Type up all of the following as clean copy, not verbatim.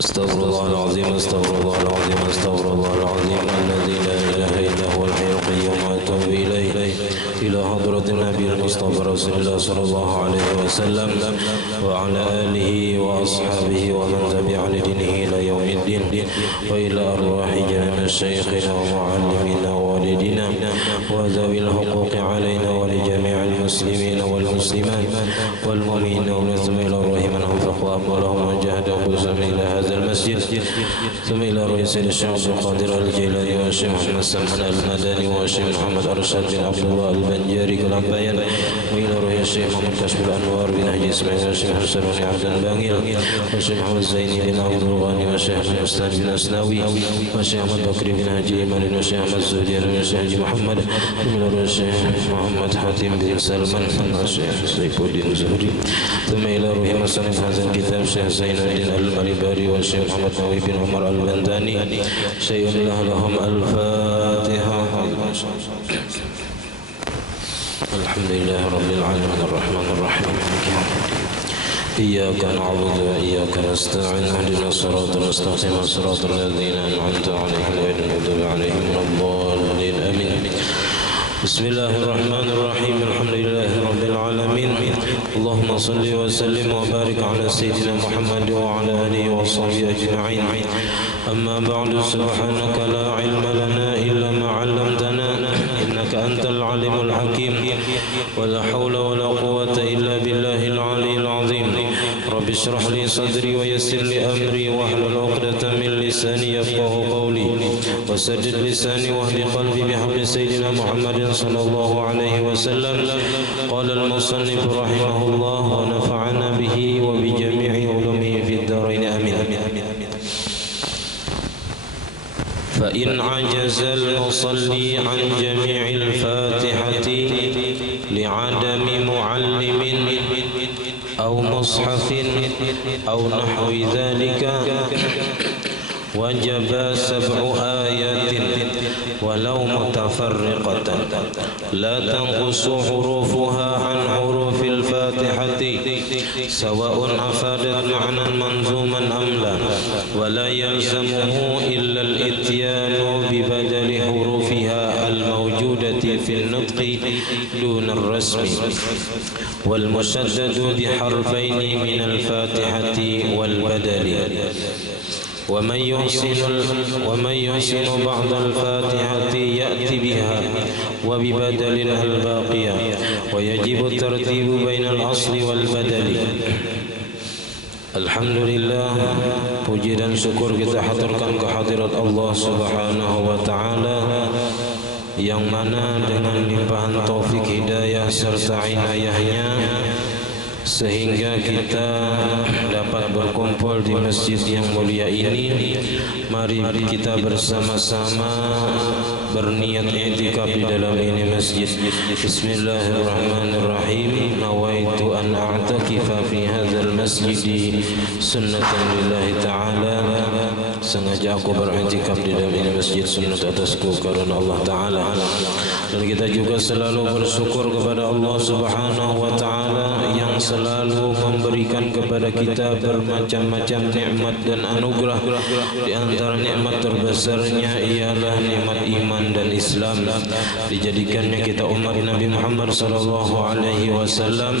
استغفر الله العظيم استغفر الله العظيم استغفر الله العظيم الذي لا اله الا هو الحي القيوم واتوب اليه الى حضرة النبي المصطفى رسول الله صلى الله عليه وسلم وعلى اله واصحابه ومن تبع لدينه الى يوم الدين والى ارواح جميع مشايخنا ومعلمينا ووالدينا وذوي الحقوق علينا ولجميع المسلمين والمسلمات والمؤمنين والمسلمين الرحيم انفق واموالهم وجاهد انفسهم الى هذا المسجد ثم إلى رئيس الشيخ عبد القادر الجيلاني والشيخ محمد سلمان المدني والشيخ محمد أرشد بن عبد الله البنجاري كلامبيان وإلى رئيس الشيخ محمد كشف الأنوار بن حجي إسماعيل والشيخ حسن بن عبد الباقيل والشيخ محمد زيني بن عبد الغني والشيخ المستان بن أسناوي والشيخ محمد بكري بن حجي إيمان والشيخ محمد الزهدي والشيخ حجي محمد وإلى رئيس الشيخ محمد حاتم بن سلمان والشيخ سيف الدين الزهري ثم إلى رئيس مصنف هذا الكتاب الشيخ زين الدين المالباري والشيخ محمد نووي بن عمر البنداني شيء الله لهم الفاتحة. الحمد لله رب العالمين الرحمن الرحيم مالك يوم الدين إياك نعبد وإياك نستعين اهدنا الصراط المستقيم صراط الذين أنعمت عليهم غير المغضوب عليهم ولا الضالين آمين. بسم الله الرحمن الرحيم الحمد لله رب العالمين اللهم صل وسلم وبارك على سيدنا محمد وعلى آله وصحبه أجمعين أما بعد سبحانك لا علم لنا إلا ما علمتنا إنك أنت العليم الحكيم ولا حول ولا قوة إلا بالله العلي العظيم رب اشرح لي صدري ويسر لي أمري واحلل عقدة من لساني يفقه قولي وسدد لساني واهد قلبي بحق سيدنا محمد صلى الله عليه وسلم. قال المصنف رحمه الله ونفعنا به وبجميع علومه في الدارين آمين. فإن عجز المصلي عن جميع الفاتحة لعدم معلم أو مصحف أو نحو ذلك وجب 7 آيات ولو متفرقة لا تنقص حروفها عن حروف الفاتحة سواء أفادت معنى منظوما أم لا ولا يلزمه إلا الإتيان ببدل حروفها الموجودة في النطق دون الرسم والمشدد بحرفين من الفاتحة والبدل ومن يحسن بعض الفاتحة يأتي بها وببدلها الباقية ويجب الترتيب بين الأصل والبدل. Alhamdulillah, puji dan syukur kita haturkan kehadirat Allah Subhanahu wa taala yang mana dengan limpahan taufik hidayah serta inayahnya sehingga kita dapat berkumpul di masjid yang mulia ini. Mari kita bersama-sama berniat i'tikaf di dalam ini masjid. Bismillahirrahmanirrahim. Nawaitu an a'takifa fi hadzal masjid sunnatan lillahi ta'ala. Sengaja aku beriktikaf di dalam ini masjid sunnat atasku karena Allah Ta'ala. Dan kita juga selalu bersyukur kepada Allah Subhanahu wa Ta'ala yang selalu memberikan kepada kita bermacam-macam nikmat dan anugerah. Di antara nikmat terbesarnya ialah nikmat iman dan Islam. Dijadikannya kita umat Nabi Muhammad sallallahu alaihi wasallam,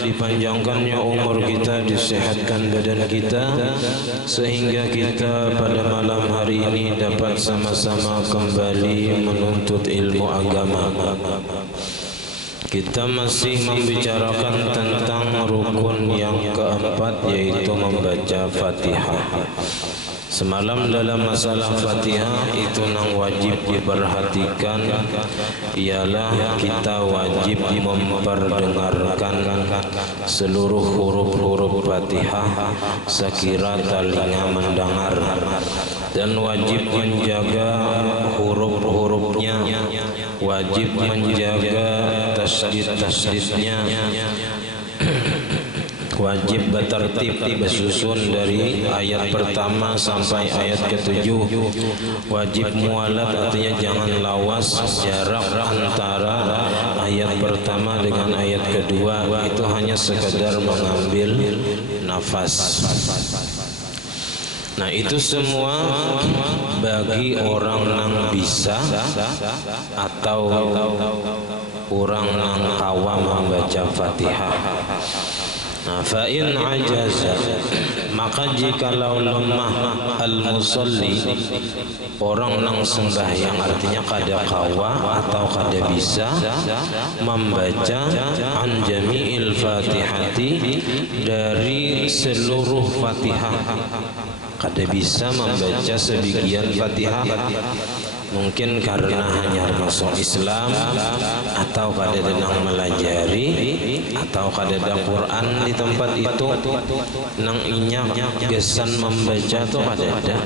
dipanjangkannya umur kita, disehatkan badan kita, sehingga kita pada malam hari ini dapat sama-sama kembali menuntut ilmu agama. Kita masih membicarakan tentang rukun yang keempat, yaitu membaca Fatihah. Semalam dalam masalah Fatihah itu yang wajib diperhatikan ialah kita wajib memperdengarkan seluruh huruf-huruf Fatihah sekira telinga mendengar, dan wajib menjaga huruf-hurufnya, wajib menjaga tasdid-tasdidnya, wajib bertertib bersusun dari ayat pertama sampai ayat ke-7. Wajib mualat, artinya jangan lawas jarak antara ayat pertama dengan ayat kedua, itu hanya sekedar mengambil nafas. Nah itu semua bagi orang yang bisa atau orang yang awam membaca Fatihah. Nah, fa'in ajaza, maka jikalau lemah al-musalli, orang yang sembahyang, artinya kada kawa atau kada bisa membaca an jami'il fatihati, dari seluruh Fatihah, kada bisa membaca sebagian Fatihah, mungkin karena hanya masuk Islam, atau kada sedang melajari, atau kada ada Quran di tempat itu, nang inya gesan membaca tu kada ada.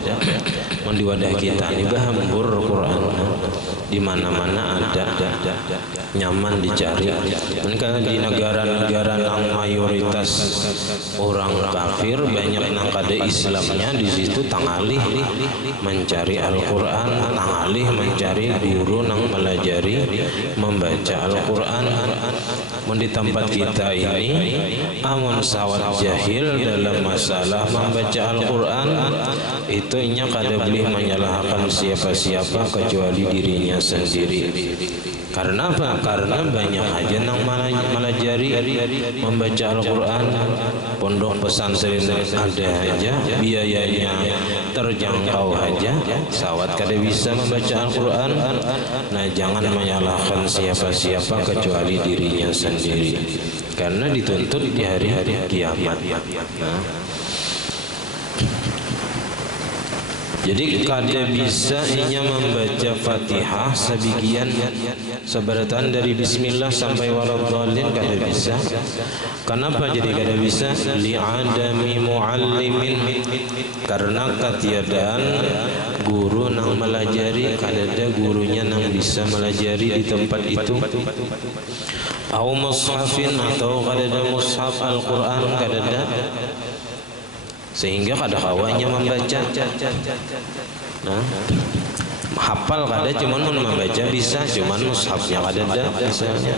Di wadah kita ini bahambur Quran di mana-mana ada, nyaman dicari. Karena di negara-negara yang mayoritas orang kafir, banyak yang kada Islamnya, di situ tangalih mencari Al-Quran, tangalih mencari guru yang melajari membaca Al-Quran. Di tempat kita ini amun sawat jahil dalam masalah membaca Al-Quran, itu inya kada boleh menyalahkan siapa-siapa kecuali dirinya sendiri. Karena apa? Karena banyak aja yang melajari membaca Al-Quran, pondok pesantren ada aja, biayanya terjangkau aja, sawat kada bisa membaca Al-Quran. Nah, jangan menyalahkan siapa-siapa kecuali dirinya sendiri, karena dituntut di hari-hari kiamat. Jadi kada bisa inya membaca Fatihah sebagian seberatan dari Bismillah sampai waladhdallin, kada bisa. Kenapa jadi kada bisa? Li'adami muallimin, karena ketiadaan guru nang melajari, kada ada gurunya nang bisa melajari di tempat itu. Au mushafin, atau kada ada mushaf Al-Quran, kada ada, sehingga kada kawanya membaca. Nah, hafal kada, cuman membaca bisa, cuman mushafnya kada ada misalnya.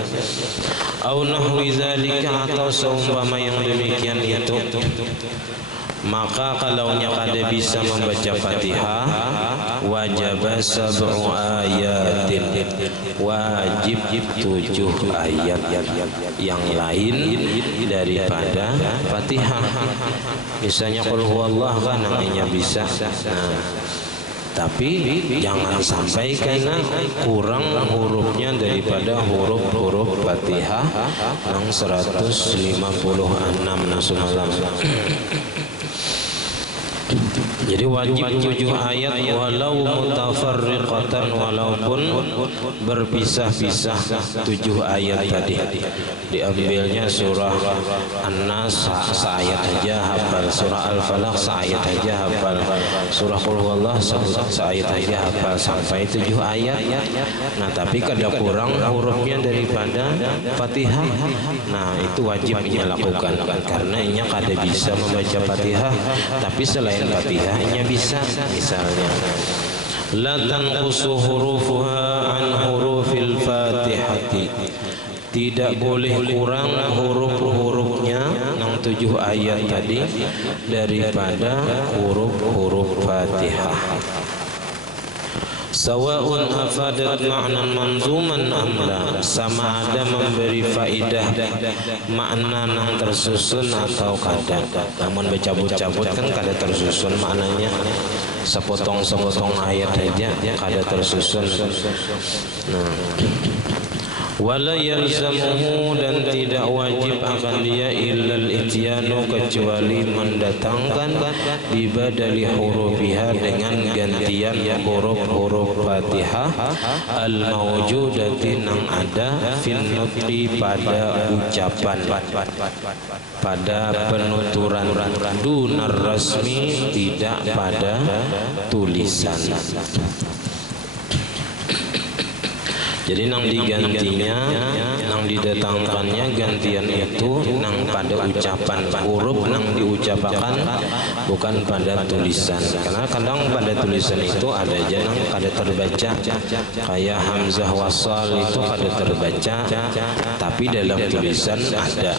Au nahwi zalika, atau seumpama yang demikian itu. Maka kalaunya kada bisa membaca Fatihah, wajib sab'u ayatin, wajib 7 ayat yang lain daripada Fatihah. Misalnya qul huwallah kan namanya bisa. Nah, tapi jangan sampai karena kurang hurufnya daripada huruf-huruf Fatihah yang 156 nasional. Jadi wajib 7 ayat, walau mutafarriqatan, walaupun berpisah-pisah 7 ayat tadi. Diambilnya surah An-Nas seayat aja hafal, surah Al-Falaq seayat aja hafal, surah Qul huwallah seayat aja hafal sampai 7 ayat. Nah, tapi kada kurang hurufnya daripada Fatihah. Nah, itu wajib inya lakukan, karena inya kada bisa membaca Fatihah, tapi selain Fatihah inya bisa. Misalnya la tanqusu hurufuha an hurufil Fatihati, tidak boleh kurang huruf-hurufnya yang 7 ayat tadi daripada huruf-huruf Fatihah. Sawa'un afadat ma'nan manzuman amla, sama ada memberi faidah makna yang tersusun atau kada. Namun bercabut-cabut kan kada tersusun maknanya, sepotong-sepotong ayat aja kada tersusun. Nah, wala yalzamuhu, dan tidak wajib akan dia illal ityanu, kecuali mendatangkan dibadali hurufiha, dengan gantian huruf-huruf Fatihah al mawjudati, yang ada fil nutqi, pada ucapan, pada penuturan, dunar rasmi, tidak pada tulisan. Jadi nang digantinya, nang didatangkannya gantian itu nang pada ucapan, huruf nang diucapkan, bukan pada tulisan. Karena kadang pada tulisan itu ada aja nang kada terbaca, kayak hamzah wasal itu kada terbaca, tapi dalam tulisan ada.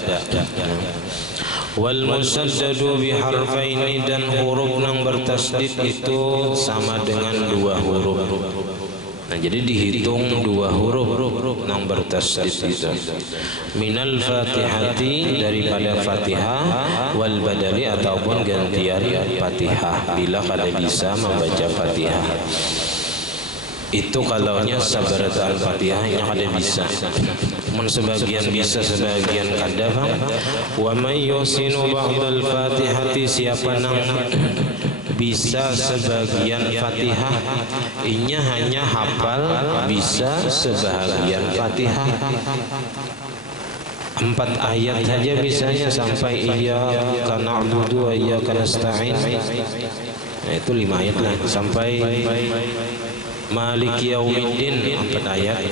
Wal musaddadu bi harfaini, dan huruf yang bertasdid itu sama dengan 2 huruf. Nah, jadi dihitung 2 huruf yang bertasdid itu. Minal fatihati, daripada fatihah, wal badali, ataupun gantian fatihah bila kada bisa membaca fatihah. Itu kalaunya sabaratan fatihahnya kada bisa. Men sebagian bisa, sebagian kada. Wa may yusinu ba'dal fatihati, siapa nang bisa sebagian fatihah, inya hanya hafal bisa sebagian fatihah. 4 ayat saja misalnya, sampai iyyaka na'budu wa iyyaka nasta'in. Nah, itu 5 ayat lah, sampai Maliki Yaumiddin 4 ayat.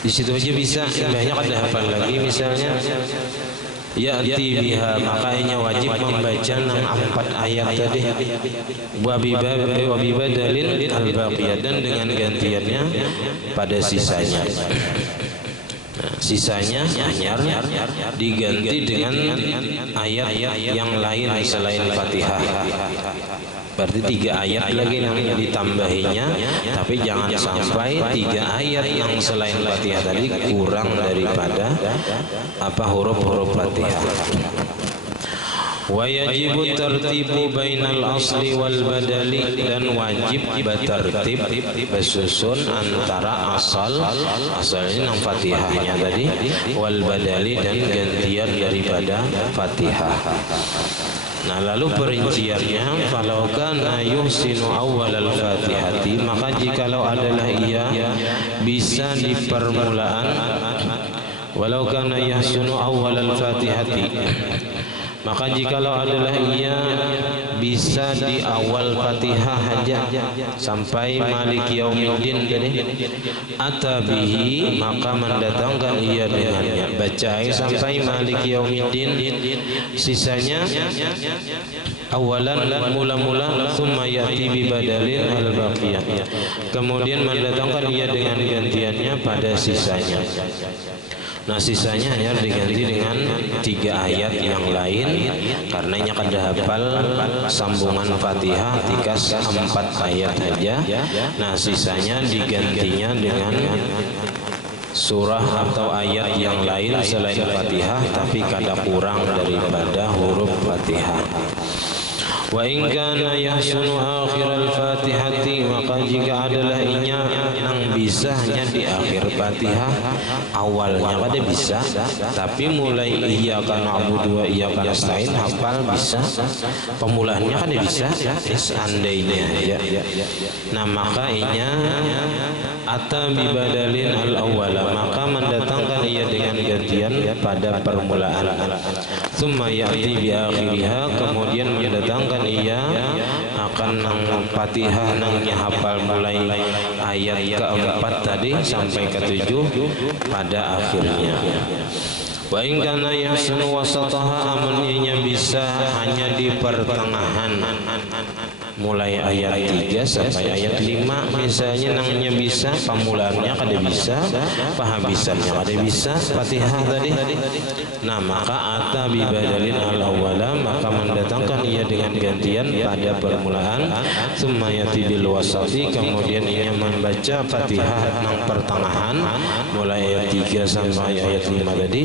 Di situ aja bisa, banyak ada hafal lagi misalnya. Ya'ti biha, makanya wajib membaca 4 ayat tadi. Wa bibadalin al-baqiyah, dan dengan gantiannya pada sisanya. Sisanya hanya diganti dengan ayat yang lain selain Fatihah. Berarti 3 ayat lagi yang ditambahinya, tapi jangan sampai 3 ayat yang selain Fatihah tadi kurang daripada huruf-huruf Fatihah. Wa yajibu tartibu bainal asli wal badali, dan wajib bertertib bersusun antara asalnya yang Fatihahnya tadi, wal badali, dan gantian daripada Fatihah. Nah, lalu perinciannya, falau kana yuhsinu awal al-fatihati, maka jikalau adalah ia bisa di permulaan, walau kana yuhsinu awal al-fatihati, maka jikalau adalah ia bisa di awal Fatihah saja sampai Maliki Yaumiddin tadi, atabihi, maka mendatangkan ia dengannya, baca sampai Maliki Yaumiddin, sisanya awalan mula-mula, thumma yati bi badalin al-baqiyah, kemudian mendatangkan ia dengan gantiannya pada sisanya. Nah, sisanya hanya diganti dengan 3 ayat yang lain, karenanya kada hafal sambungan Fatihah tikas 4 ayat saja. Nah, sisanya digantinya dengan surah atau ayat yang lain selain Fatihah, tapi kada kurang daripada huruf Fatihah. Wa in kana yahsunu akhir al-Fatihati, maka jika adalah inya yang bisa hanya di akhir Fatihah, awalnya kada bisa, tapi mulai iyyaka na'budu wa iyyaka nasta'in hafal bisa, pemulaannya kada bisa, seandainya ya. Nah, maka inya ata bi badalin al-awwala, maka mendatangkan ia dengan gantian pada permulaan. Tsumma ya'ti bi akhiriha, kemudian mendatangkan ia akan nang Fatihah nangnya hafal mulai ayat ke-4 tadi sampai ke-7 pada akhirnya. Wa in kana yahsunu wasataha, amun ianya bisa hanya di pertengahan, mulai ayat 3 sampai ayat 5 misalnya, nangnya bisa, pemulaannya kada bisa, penghabisannya kada bisa Fatihah tadi. Nah, maka ata bi badalin al-awwala, maka mendatangkan ia dengan gantian pada permulaan, tsumma yati bil wasati, kemudian ia membaca Fatihah nang pertengahan mulai ayat 3 sampai ayat 5 tadi,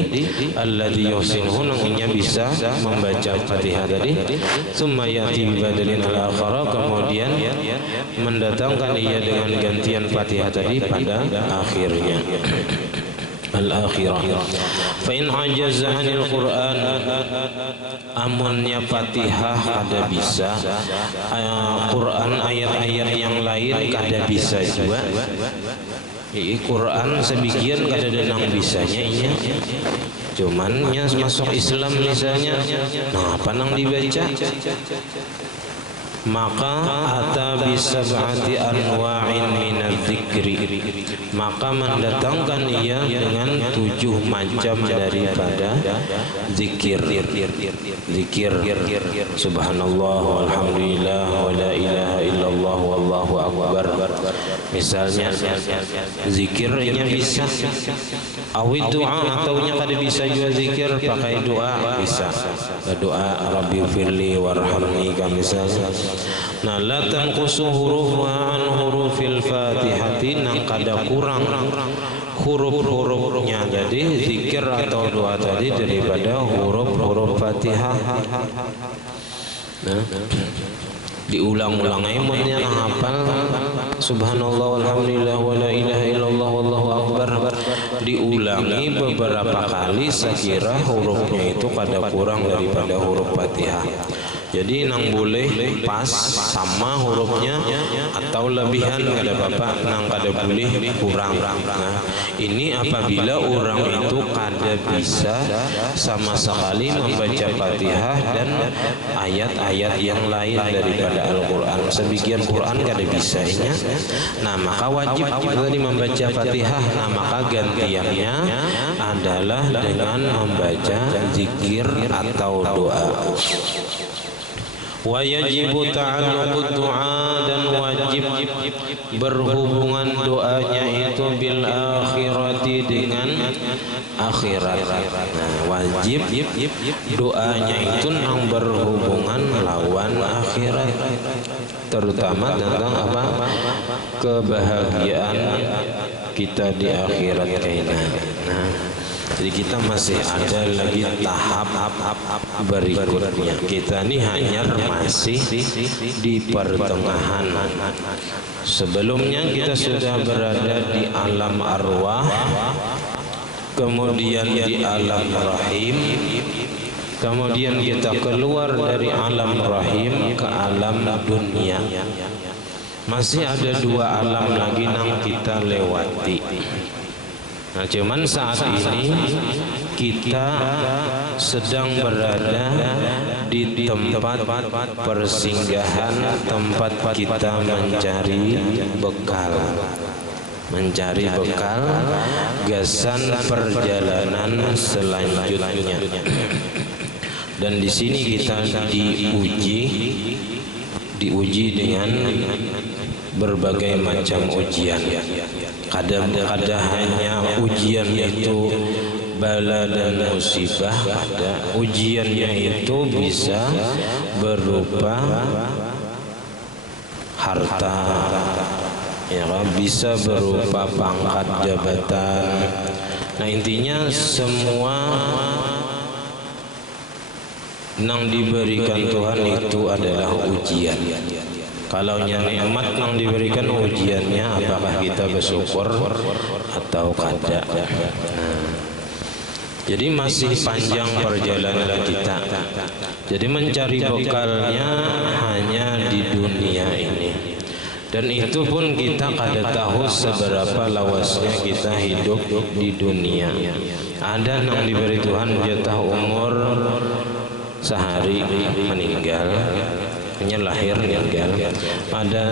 alladzi yuhsinuhu, nang inya bisa membaca Fatihah tadi, tsumma yati bi badalin al-akhara, kemudian mendatangkan ia dengan gantian Fatihah tadi pada akhirnya. Al-akhirah. Fa in ajaza 'anil Qur'an, amunnya Fatihah kada bisa, Quran ayat-ayat yang lain kada bisa juga. Quran sebagian kada ada nang bisanya inya. Cuman nya masuk Islam misalnya, nah apa nang dibaca? Maka ata bisab'ati anwa'in minadz-dzikri, maka mendatangkan ia dengan 7 macam daripada zikir. Subhanallah walhamdulillah wa la ilaha illallah wallahu akbar. Misalnya zikirnya bisa Awid doa ataunya kada bisa juga zikir pakai doa bisa. Doa Rabbi firli warhamni kan misalnya. Nah, la tanqusu hurufa an hurufil Fatihati, nang kada kurang huruf-hurufnya jadi zikir atau doa tadi daripada huruf-huruf Fatihah. Nah, diulang-ulang aja hafal subhanallah walhamdulillah wala ilaha illallah wallahu akbar, diulangi beberapa kali sekira hurufnya itu kada kurang daripada huruf Fatihah. Jadi nang boleh pas sama hurufnya atau lebihan kada apa-apa, nang kada boleh kurang. Nah, ini apabila orang itu kada bisa sama sekali membaca Fatihah dan ayat-ayat yang lain daripada Al-Quran. Sebagian Quran kada bisanya. Nah, maka wajib tadi membaca Fatihah. Nah, maka gantiannya adalah dengan membaca zikir atau doa. Wajibu ta'alluqud du'a, dan wajib berhubungan doanya itu bil akhirati, dengan akhirat. Nah, wajib doanya itu yang berhubungan lawan akhirat, terutama tentang apa? Kebahagiaan kita di akhirat kayaknya. Nah, jadi kita masih ada lagi tahap berikutnya. Kita ini hanya masih di pertengahan. Sebelumnya kita sudah berada di alam arwah, kemudian di alam rahim, kemudian kita keluar dari alam rahim ke alam dunia. Masih ada dua alam lagi yang kita lewati. Nah, cuman saat ini kita sedang berada di tempat persinggahan, tempat kita mencari bekal gasan perjalanan selanjutnya. Dan di sini kita diuji dengan berbagai macam ujian. Kadang hanya ujian itu bala dan musibah, ada ujiannya itu bisa berupa harta, ya kan? Bisa berupa pangkat jabatan. Nah, intinya semua yang diberikan Tuhan itu adalah ujian. Kalau nikmat yang diberikan ujiannya, apakah kita bersyukur atau kada. Nah, jadi masih panjang perjalanan kita. Jadi mencari bekalnya hanya di dunia ini. Dan itu pun kita kada tahu seberapa lawasnya kita hidup di dunia. Ada yang diberi Tuhan jatah umur sehari meninggal, hanya lahir meninggal. Ada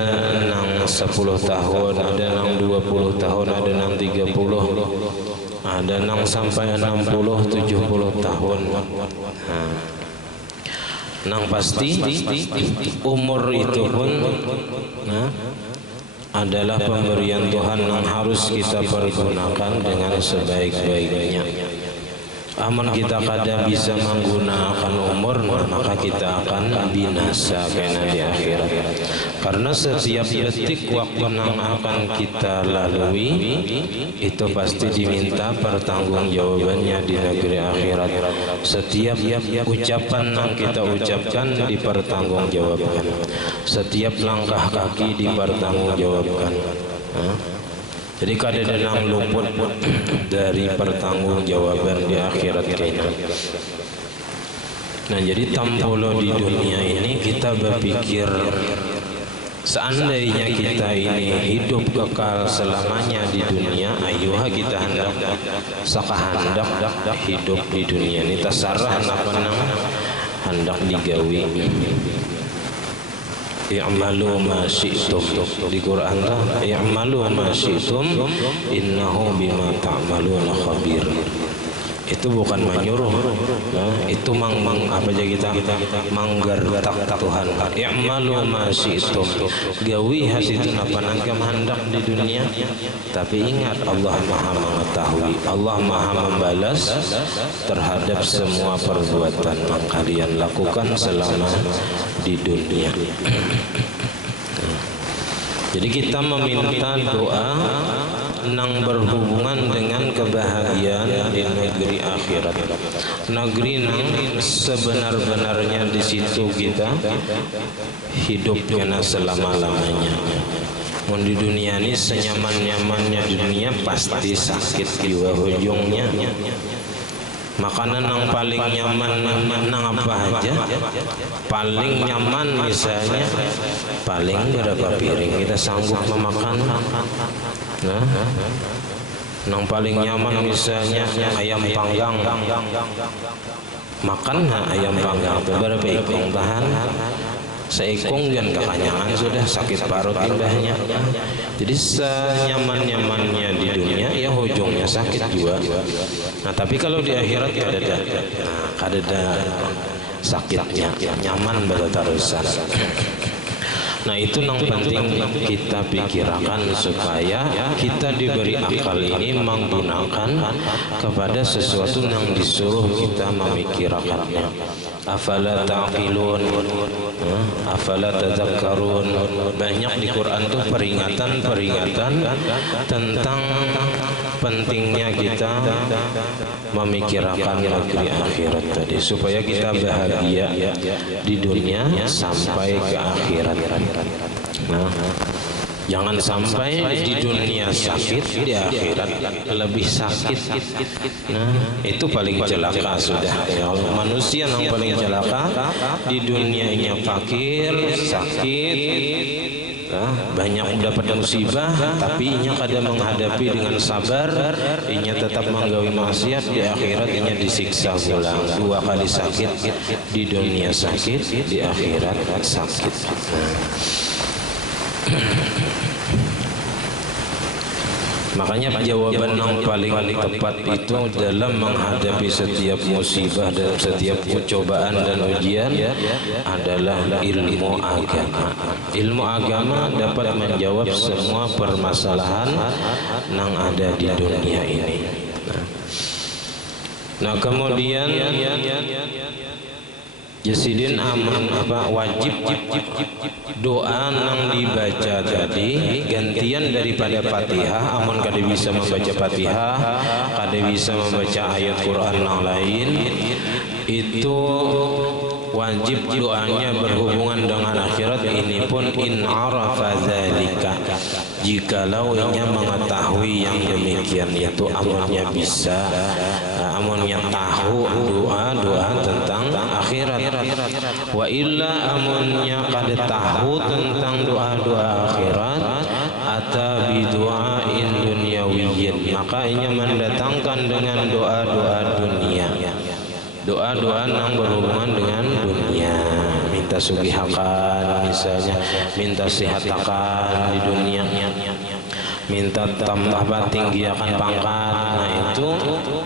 yang 10 tahun, ada yang 20 tahun, ada yang 30, ada yang sampai 60, 70 tahun. Nah, nang pasti umur itu pun adalah pemberian Tuhan yang harus kita pergunakan dengan sebaik-baiknya. Aman kita kada bisa menggunakan umur, maka kita akan binasa karena di akhirat. Karena setiap detik waktu yang akan kita lalui itu pasti diminta pertanggungjawabannya di negeri akhirat. Setiap ucapan yang kita ucapkan dipertanggungjawabkan. Setiap langkah kaki dipertanggungjawabkan. Jadi kada ada yang luput dari pertanggungjawaban di akhirat kita. Nah, jadi tampolo di dunia ini kita berpikir seandainya kita ini hidup kekal selamanya di dunia, ayuha kita hendak hidup di dunia ini tasarah apa nang hendak digawi. I'malu ma syi'tum, di Quran ta i'malu ma syi'tum innahu bima ta'maluna khabir. Itu bukan menyuruh, itu apa aja kita manggartak Tuhan. I'malu ma syi'tum, gawi hasidun apa nangkam hendak di dunia. Tapi ingat, Allah Maha mengetahui, Allah Maha membalas terhadap semua perbuatan yang kalian lakukan selama di dunia. Jadi kita meminta doa nang berhubungan dengan kebahagiaan di negeri akhirat, negeri nang sebenar-benarnya di situ kita hidup karena selama-lamanya. Mun di dunia ini senyaman-nyamannya di dunia pasti sakit di ujungnya. Makanan yang paling nyaman nang apa aja? Paling nyaman misalnya, paling berapa piring kita sanggup memakan. Nah, nang paling nyaman misalnya ayam panggang. Makan ayam panggang itu berapa ikung bahan? Seikung dan kekanyangan sudah sakit parut indahnya. Jadi senyaman-nyamannya di dunia ya ujungnya sakit juga. Nah tapi kalau di akhirat kadada sakitnya, nyaman bertarusan. Nah itu yang penting kita pikirkan supaya kita diberi akal ini menggunakan kepada sesuatu yang disuruh kita memikirkannya. Afala ta'qilun, afala tadzakkarun. Banyak di Quran tuh peringatan-peringatan tentang pentingnya kita memikirkan negeri akhirat tadi supaya kita bahagia di dunia sampai ke akhirat. Nah, jangan sampai di dunia sakit, di akhirat lebih sakit. Nah, itu paling celaka sudah. Ya Allah, manusia yang paling celaka di dunianya fakir, sakit, banyak dapat musibah, tapi inya kadang menghadapi dengan sabar, inya tetap menggawi maksiat, di akhirat inya disiksa ulang. 2 kali sakit, di dunia sakit, di akhirat sakit. Makanya jawaban yang paling tepat itu dalam menghadapi setiap musibah dan setiap cobaan dan ujian adalah ilmu agama. Ilmu agama dapat menjawab semua permasalahan yang ada di dunia ini. Nah kemudian Jasidin wajib doa yang dibaca tadi gantian daripada Fatihah. Amun kada bisa membaca Fatihah, kada bisa membaca ayat Quran yang lain, itu wajib doanya berhubungan dengan akhirat. Ini pun in arafa dzalika, jikalau ia mengetahui yang demikian itu, amunnya bisa, amunnya tahu doa tentang akhirat. Wa illa amunnya kada tahu tentang doa akhirat, ata bi du'ain dunyawiyyin, maka ia mendatangkan dengan doa dunia. Doa yang berhubungan dengan dunia, minta sugihakan misalnya, minta sihatakan di dunia, minta tambah tinggi akan pangkat. Nah itu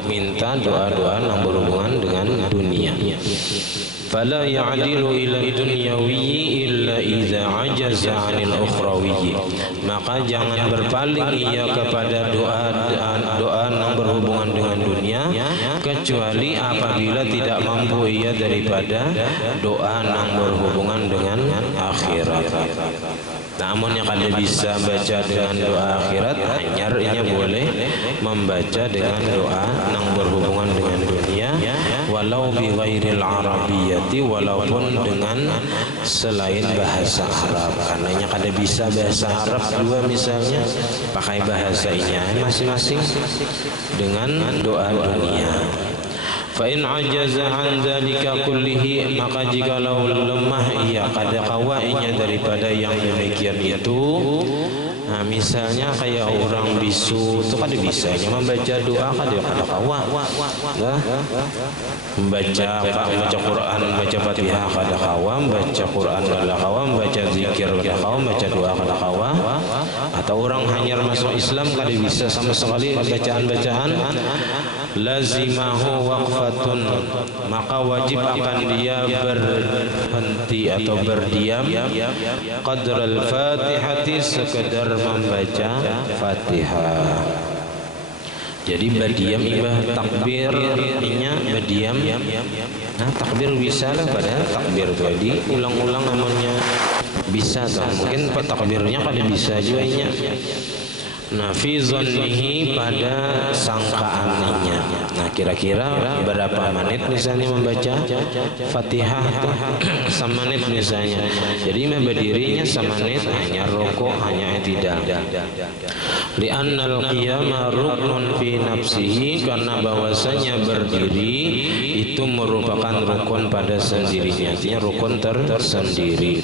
minta doa yang berhubungan dengan dunia. Fala ya'dilu ila dunyawiyyi illa idza ajaza 'anil ukhrawiyyi, maka jangan berpaling ia kepada doa yang berhubungan dengan dunia kecuali apabila tidak mampu ia daripada doa yang berhubungan dengan akhirat. Namun yang kada bisa baca dengan doa akhirat, hanya boleh membaca dengan doa yang berhubungan dengan dunia, walau bi ghairil arabiyyati, walaupun dengan selain bahasa Arab. Karenanya kada bisa bahasa Arab dua misalnya, pakai bahasanya masing-masing dengan doa dunia. Fa in ajaza an dzalika kullihi, maka jikalau lemah ia kada kawainya daripada yang demikian itu. Nah misalnya kayak orang bisu itu kada bisanya membaca doa, kada kawa. Nah, membaca Quran, membaca Fatihah kada kawa, membaca Quran kada kawa, membaca zikir kada kawa, membaca doa kada kawa. Atau orang hanya masuk Islam kada bisa sama sekali bacaan-bacaan. lazimahu waqfatun, maka wajib akan dia berhenti atau berdiam qadral fatihati, sekedar membaca Fatihah. Jadi berdiam ibah takbirnya berdiam. Nah, takbir bisa lah, padahal takbir tadi ulang-ulang namanya bisa kan, mungkin takbirnya pada bisa juga nya. Nah, fi zannihi, pada sangkaannya. Nah, kira-kira berapa menit misalnya membaca Fatihah tuh? Semenit misalnya. Jadi berdirinya semenit, hanya rukuk, hanya i'tidal. Li'annal qiyama ruknun fi nafsihi, karena bahwasanya berdiri itu merupakan rukun pada sendirinya, artinya rukun tersendiri.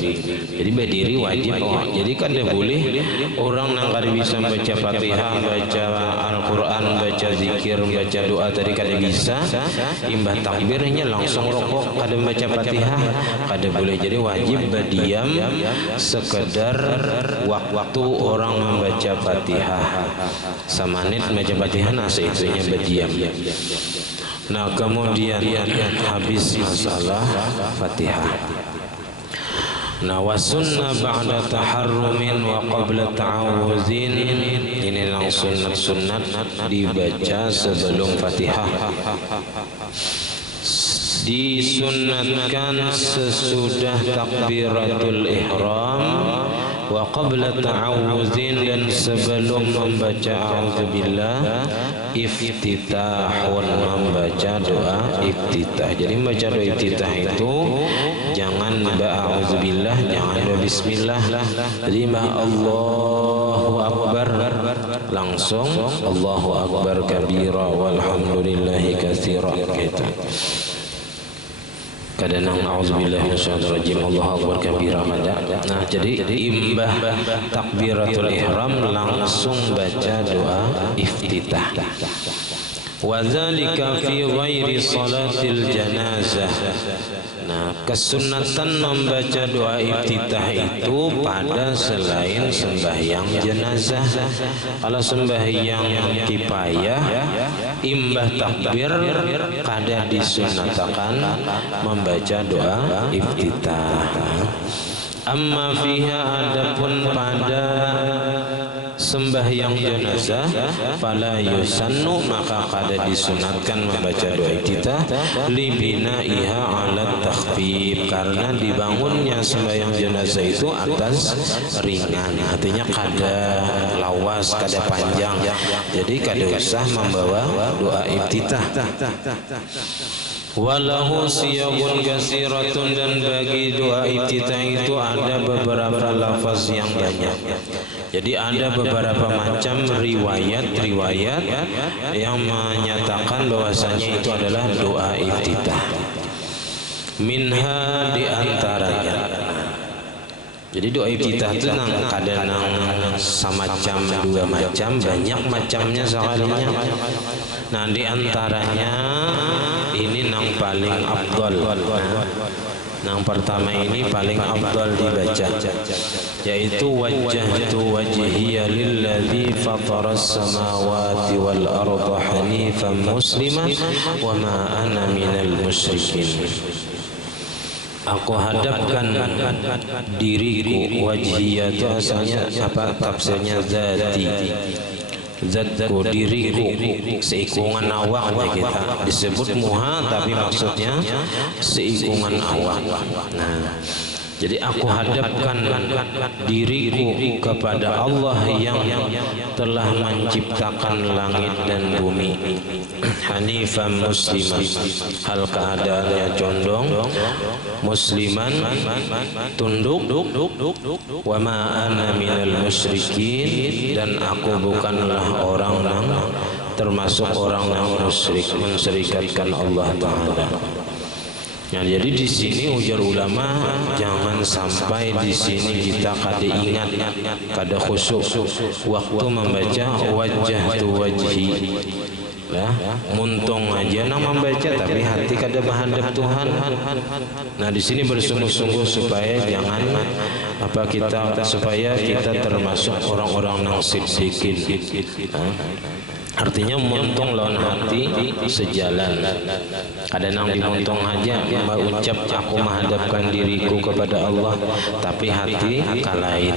Jadi berdiri wajib. Jadi kan tidak boleh orang nangkari bisa baca Fatihah, baca Al-Quran, baca zikir, baca doa tadi kada bisa, imbah takbirnya langsung rokok, kada baca Fatihah, kada boleh. Jadi wajib berdiam sekedar waktu orang membaca Fatihah, semenit baca Fatihah, nah seitunya berdiam. Nah, kemudian habis masalah Fatihah. Nah, wasunnah ba'da taharrumin wa qabla ta'awuzin, ini langsung sunat dibaca sebelum Fatihah. Disunatkan sesudah takbiratul ihram wa qabla ta'awuzin, dan sebelum membaca a'udzubillah, iftitahun, membaca doa iftitah. Jadi membaca doa iftitah itu jangan ba'a'udzubillah, jangan bismillah. Jadi Allahu Akbar, langsung Allahu Akbar kabira walhamdulillahi katsira gitu. Kadang a'udzubillahi minasyaitonir rajim, Allahu Akbar kabira mada. Nah, jadi imbah takbiratul ihram langsung baca doa iftitah. Wa dzalika fi ghairi salatil janazah. Nah, kesunatan membaca doa iftitah itu pada selain sembahyang jenazah. Kalau sembahyang kifayah, imbah takbir kada disunatakan membaca doa iftitah. Amma fiha, adapun pada sembahyang jenazah, fala yusannu, maka kada disunatkan membaca doa iftitah, libinaiha ala takhfif, karena dibangunnya sembahyang jenazah itu atas ringan, artinya kada lawas, kada panjang, jadi kada usah membawa doa iftitah. Walahu siyagun kasiratun, dan bagi doa iftitah itu ada beberapa lafaz yang banyak. Jadi ada beberapa macam riwayat yang menyatakan bahwasanya itu adalah doa iftitah. Minha, diantaranya. Jadi doa iftitah itu kadang semacam, dua macam, banyak macamnya sekalinya. Nah, diantaranya ini yang paling afdal. Yang pertama ini paling afdal dibaca, yaitu wajjahtu wajhiya lilladzi fataras samawati wal arda hanifan musliman wa ma ana minal musyrikin. Aku hadapkan diriku, wajhiya itu asalnya apa tafsirnya zati, zatku, diriku, seikungan awaknya kita disebut muha, tapi maksudnya seikungan awak. Nah, jadi aku hadapkan diriku kepada Allah yang telah menciptakan langit dan bumi, hanifan musliman, hal keadaannya condong, musliman tunduk, wa ma ana minal musyrikin, dan aku bukanlah orang yang termasuk orang yang musyrik, mensyirikatkan Allah Ta'ala. Nah, jadi di sini ujar ulama, jangan sampai di sini kita kada ingat, kada khusyuk waktu membaca wajjahtu wajhi. Ya, muntung aja nang membaca tapi hati kada menghadap Tuhan. Nah, di sini bersungguh-sungguh supaya jangan supaya kita termasuk orang-orang yang siddiqin. Artinya muntung lawan hati sejalan. Ada nang dimuntung aja ucap aku menghadapkan diriku kepada Allah, tapi hati kalain.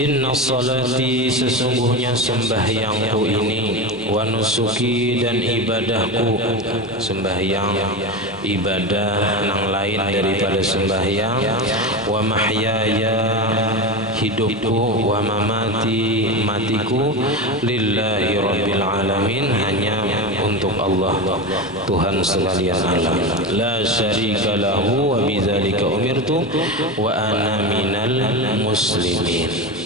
Inna salati sesungguhnya sembahyangku ini, wa nusuki dan ibadahku, sembahyang ibadah nang lain daripada sembahyang, wa mahyaya hidupku, wa mamati matiku, lillahi rabbil alamin, hanya untuk Allah Tuhan sekalian alam. La syarika lahu wa bidzalika umirtu wa ana minal muslimin.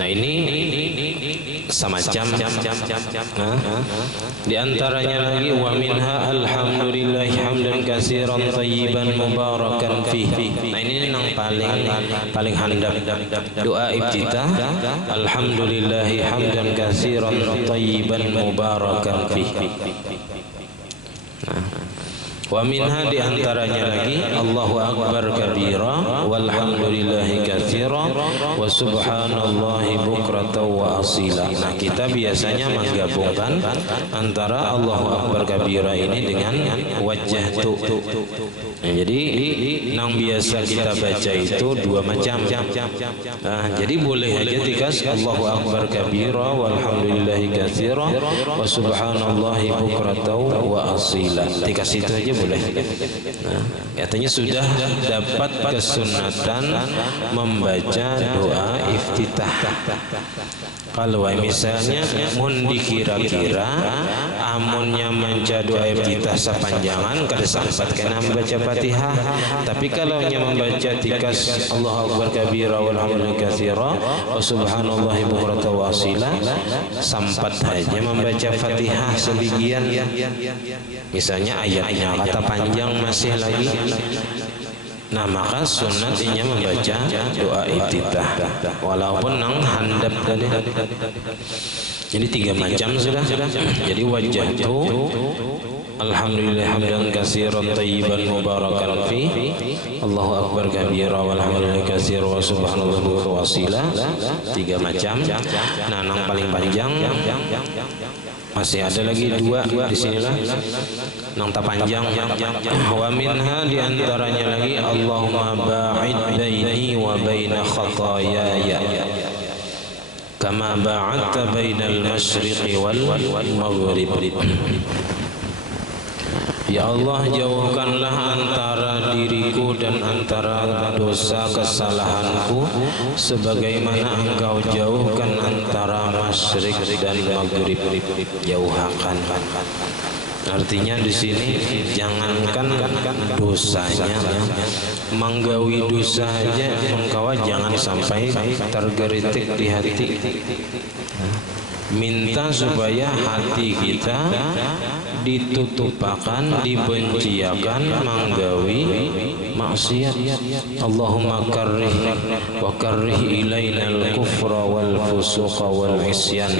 Nah ini semacam di antaranya lagi wa minha alhamdulillah hamdan katsiran thayyiban mubarakan fihi. Nah ini yang paling handap doa iftitah, alhamdulillah hamdan katsiran thayyiban mubarakan fihi. Wa minha di antaranya lagi Allahu akbar kabira walhamdulillahi katsira wa subhanallahi bukratan wa asila. Nah kita biasanya menggabungkan antara Allahu akbar kabira ini dengan wajjahtu. Nah, jadi yang biasa kita baca itu dua macam. Nah, jadi boleh aja tikas Allahu akbar kabira walhamdulillahi katsira wa subhanallahi bukratan wa asila. Tikas itu aja boleh. Nah, katanya sudah dapat kesunatan membaca doa iftitah. Kalau misalnya mun dikira-kira amunnya membaca doa iftitah sepanjangan kada sampat kena membaca Fatihah. Tapi kalau nya membaca tikas Allahu akbar kabira walhamdulillahi katsira wa subhanallahi bukratan wa asila, sampat aja membaca Fatihah sebagian. Misalnya ayatnya kata panjang masih lagi. Nah maka sunatnya membaca doa iftitah walaupun nang handap tadi. Jadi tiga macam sudah. Jadi wajah itu alhamdulillah hamdan katsiran thayyiban mubarakan fi, Allahu akbar kabira walhamdulillahi katsiran wa subhanallahi wa asila, tiga macam. Nah nang paling panjang masih ada lagi dua di sinilah nang tak panjang. Wa minha di antaranya lagi Allahumma ba'id baini wa baina khataayaya kama ba'adta bainal masyriqi wal maghrib. Ya Allah, jauhkanlah antara diriku dan antara dosa kesalahanku sebagaimana Engkau jauhkan antara masyrik dan maghrib. Jauhkan. Artinya di sini jangankan dosanya, menggawi dosa aja engkau jangan sampai tergelitik di hati. Minta supaya hati kita ditutupakan, dibenciakan menggawi maksiat. Allahumma karrih wa karrih ilainal kufra wal fusuqa wal isyan.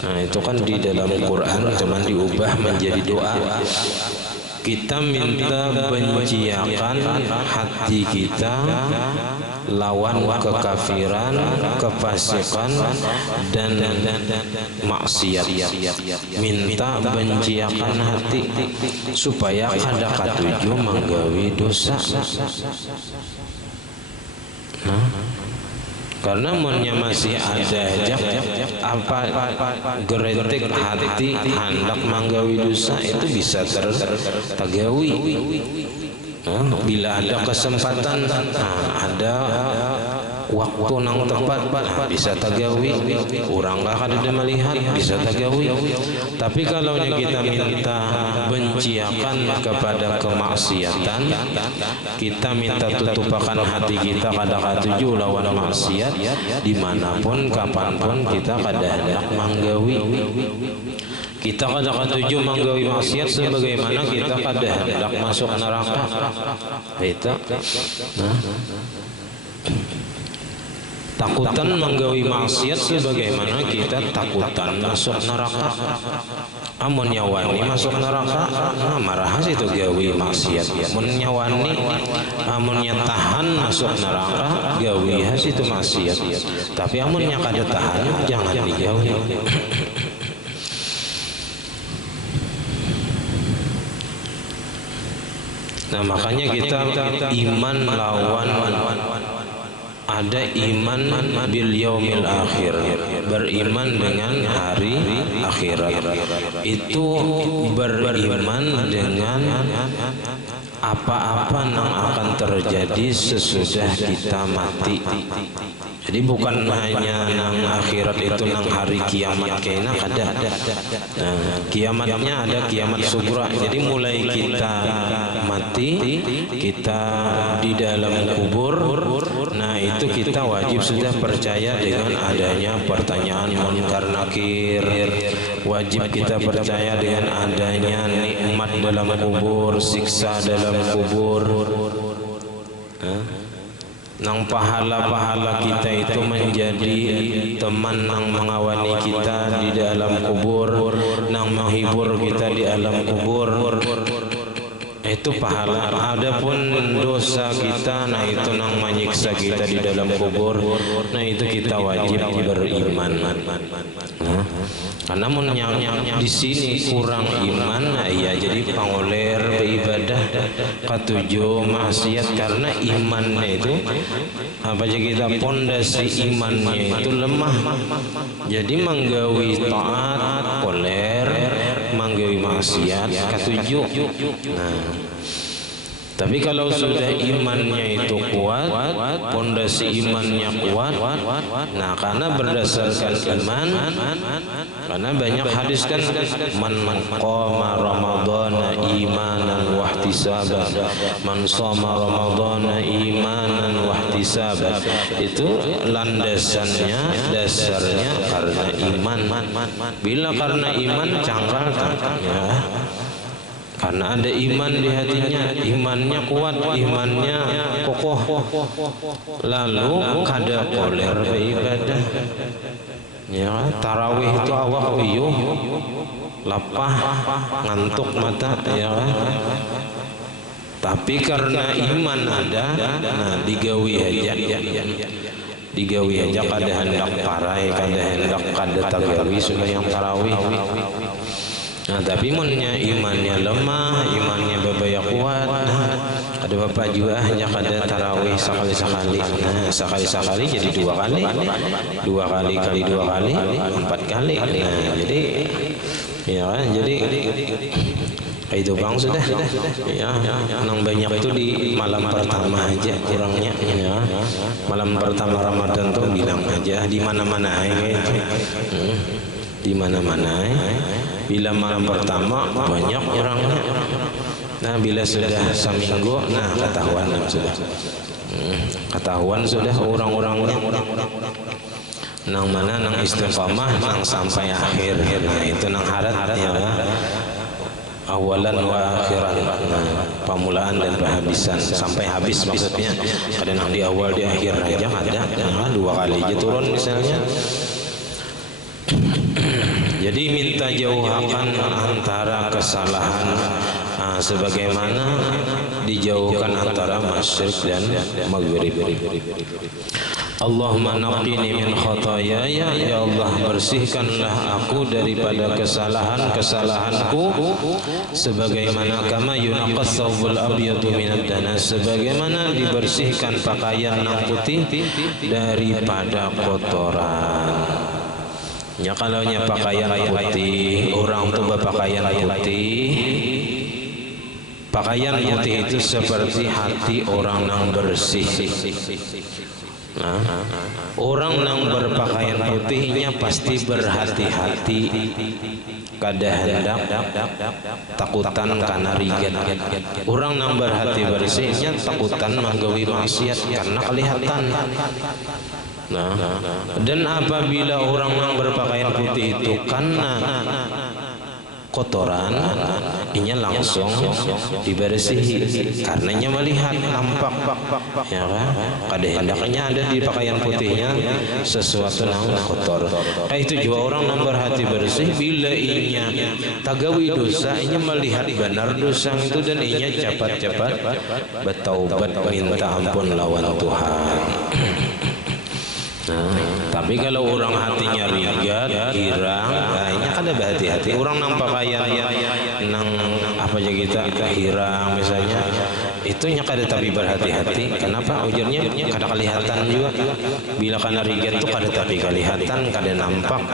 Nah itu kan di dalam Quran teman diubah menjadi doa. Kita minta benciakan hati kita lawan kekafiran, kefasikan dan maksiat. Minta benciakan hati supaya kada katuju menggawi dosa. Karena munnya masih ada aja apa geretik hati hendak menggawi dosa itu bisa tergawi. Bila ada kesempatan, ada waktu nang tepat, bisa tagawi. Orang gak ada melihat, bisa tagawi. Tapi kalau kita minta benciakan kepada kemaksiatan, kita minta tutupakan hati kita kada katuju lawan maksiat, dimanapun kapanpun kita kada hendak manggawi. Kita kada katuju menggawi maksiat sebagaimana kita kada hendak masuk neraka. Itu. Takutan menggawi maksiat sebagaimana kita takutan masuk neraka. Amun nyawani masuk neraka, nah marah itu gawi maksiat. Amun nyawani, amun tahan masuk neraka, gawi itu maksiat. Tapi amun kada tahan, jangan digawi. Nah makanya kita iman lawan, ada iman bil yaumil akhir, beriman dengan hari akhirat. Itu beriman dengan apa-apa yang akan terjadi sesudah kita mati. Jadi bukan hanya nang akhirat itu nang hari kiamat kena ada. Nah, kiamatnya ada kiamat sugra. Jadi mulai kita mati, kita di dalam kubur. Nah, itu kita wajib sudah percaya dengan adanya pertanyaan munkar nakir. Wajib kita percaya dengan adanya nikmat dalam kubur, siksa dalam kubur. Nang pahala-pahala kita itu menjadi teman nang mengawani kita di dalam kubur, nang menghibur kita di alam kubur. Itu pahala. Adapun dosa kita, nah itu nang menyiksa kita di dalam kubur. Nah itu kita wajib beriman. Nah, karena di sini kurang iman, nah iya jadi pangoler beribadah ketujuh maksiat karena imannya itu apa aja kita pondasi imannya itu lemah. Jadi menggawi taat, koler, menggawi maksiat ketujuh. Nah, tapi kalau sudah imannya itu kuat, pondasi imannya kuat, nah karena berdasarkan iman, karena banyak hadis kan, man qama ramadhana imanan wahtisaban, man shoma ramadhana imanan wahtisaban, itu landasannya, dasarnya karena iman. Bila karena iman cangkal ya. Karena ada iman di hatinya, imannya kuat, imannya kokoh, lalu kada koler beribadah. Ya, tarawih itu awak uyuh, lapah, ngantuk mata, ya. Tapi karena iman ada, nah digawi aja, digawi aja kada hendak parai, kada hendak kada tagawi sudah yang tarawih. Nah tapi munnya imannya lemah, imannya babaya kuat. Nah, ada bapak juga hanya kada tarawih sekali-sekali. Nah sekali-sekali jadi 2 kali, 2 kali kali 2 kali, 4 kali. Nah jadi ya kan, jadi itu bang sudah ya, nang banyak itu di malam pertama aja kurangnya ya. Malam pertama Ramadan tuh bilang aja di mana-mana di mana-mana. Bila malam pertama banyak orangnya, nah bila sudah seminggu, nah ketahuan sudah, ketahuan sudah orang-orangnya. Nang mana nang istiqamah, nang sampai akhir, nah itu nang harat ya, awalan wa akhiran, nah, pamulaan dan penghabisan sampai habis maksudnya. Ada nang di awal di akhir aja ada, nah, 2 kali aja turun misalnya. Jadi minta jauhkan antara kesalahan, sebagaimana dijauhkan antara masyrik dan maghrib. Allahumma naqqini min khataayaya, ya Allah bersihkanlah aku daripada kesalahan-kesalahanku sebagaimana kama yunaqqas thawbul abyadu minad danas, sebagaimana dibersihkan pakaian yang putih daripada kotoran. Ya kalau nya pakaian putih, orang tuh berpakaian putih. Pakaian putih itu seperti hati orang yang bersih. Nah, orang yang berpakaian putihnya pasti berhati-hati, kada hendak takutan karena rigat. Orang yang berhati bersihnya takutan menggawi maksiat karena kelihatan. Nah, dan apabila orang yang berpakaian putih itu karena kotoran, inya langsung dibersihi karenanya melihat nampak, ya kan? Kada hendaknya ada di pakaian putihnya sesuatu yang kotor. Itu juga orang nomor hati bersih bila inya tagawi dosa, inya melihat benar dosa itu dan inya cepat-cepat bertaubat minta ampun lawan Tuhan. Nah, tapi kalau orang hatinya rigat, girang, kayaknya kada berhati-hati. Orang nampak kayak nang apa aja kita hirang misalnya, itunya kada tapi berhati-hati. Kenapa? Ujarnya kada kelihatan juga. Bila kana rigat itu kada tapi kelihatan, kada nampak.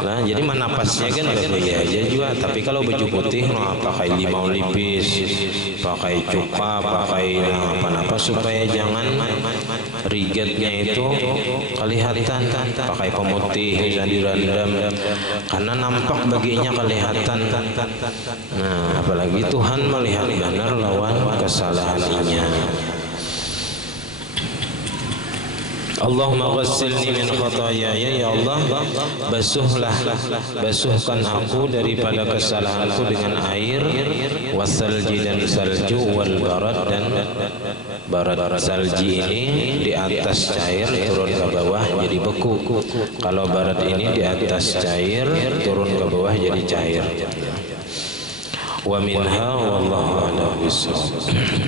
Nah, jadi manapasnya kan ya aja juga. Tapi kalau baju putih, pakai limau nipis, pakai cuka, pakai apa-apa supaya jangan rigatnya itu kelihatan, pakai pemutih dan direndam karena nampak baginya kelihatan. Nah, apalagi Tuhan melihat benar lawan kesalahannya. Allahumma ghassilni min khataayaya, ya Allah basuhkan aku daripada kesalahanku dengan air, wasalji dan salju, wal barad dan barat. Salji ini di atas cair turun ke bawah jadi beku, kalau barat ini di atas cair turun ke bawah jadi cair. Wa minha wallahu a'lam bissawab.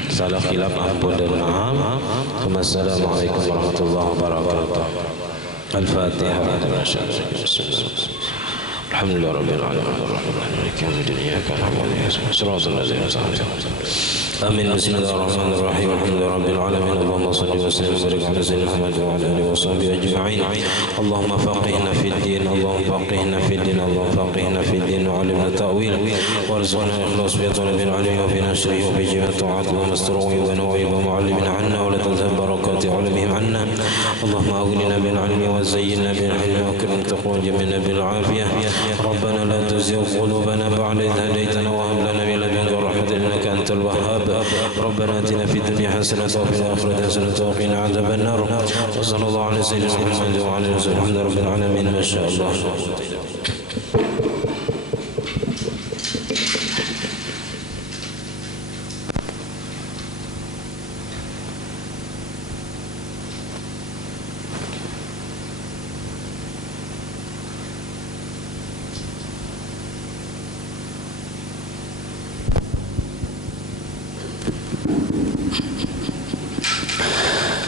Salah khilaf ampun dan maaf. Wassalamualaikum warahmatullahi wabarakatuh. Al-Fatihah. Alhamdulillah rabbil alamin arrahmanir rahim maliki iyyaka na'budu wa iyyaka nasta'in shiratal ladzina an'amta 'alaihim. آمين. بسم الله الرحمن الرحيم. الحمد لله رب العالمين. اللهم صل وسلم وبارك على سيدنا محمد وعلى آله وصحبه أجمعين. اللهم فقهنا في الدين، اللهم فقهنا في الدين، اللهم فقهنا في الدين وعلمنا التأويل، وارزقنا الإخلاص في طلب العلم وفي نشره وفي جميع الطاعات، اللهم استر عيوبنا وعيوب معلمنا عنا ولا تذهب بركات علمهم عنا. اللهم أغننا بالعلم وزينا بالعلم وأكرم تقوى جميلنا بالعافية. ربنا لا تزغ قلوبنا بعد إذ هديتنا وهب لنا من لدنك رحمة إنك أنت الوهاب. ربنا آتنا في الدنيا حسنة وفي الآخرة حسنة وقنا عذاب النار. وصلى الله على سيدنا محمد وعلى آله وصحبه. الحمد لله رب العالمين. ما شاء الله.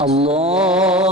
Allah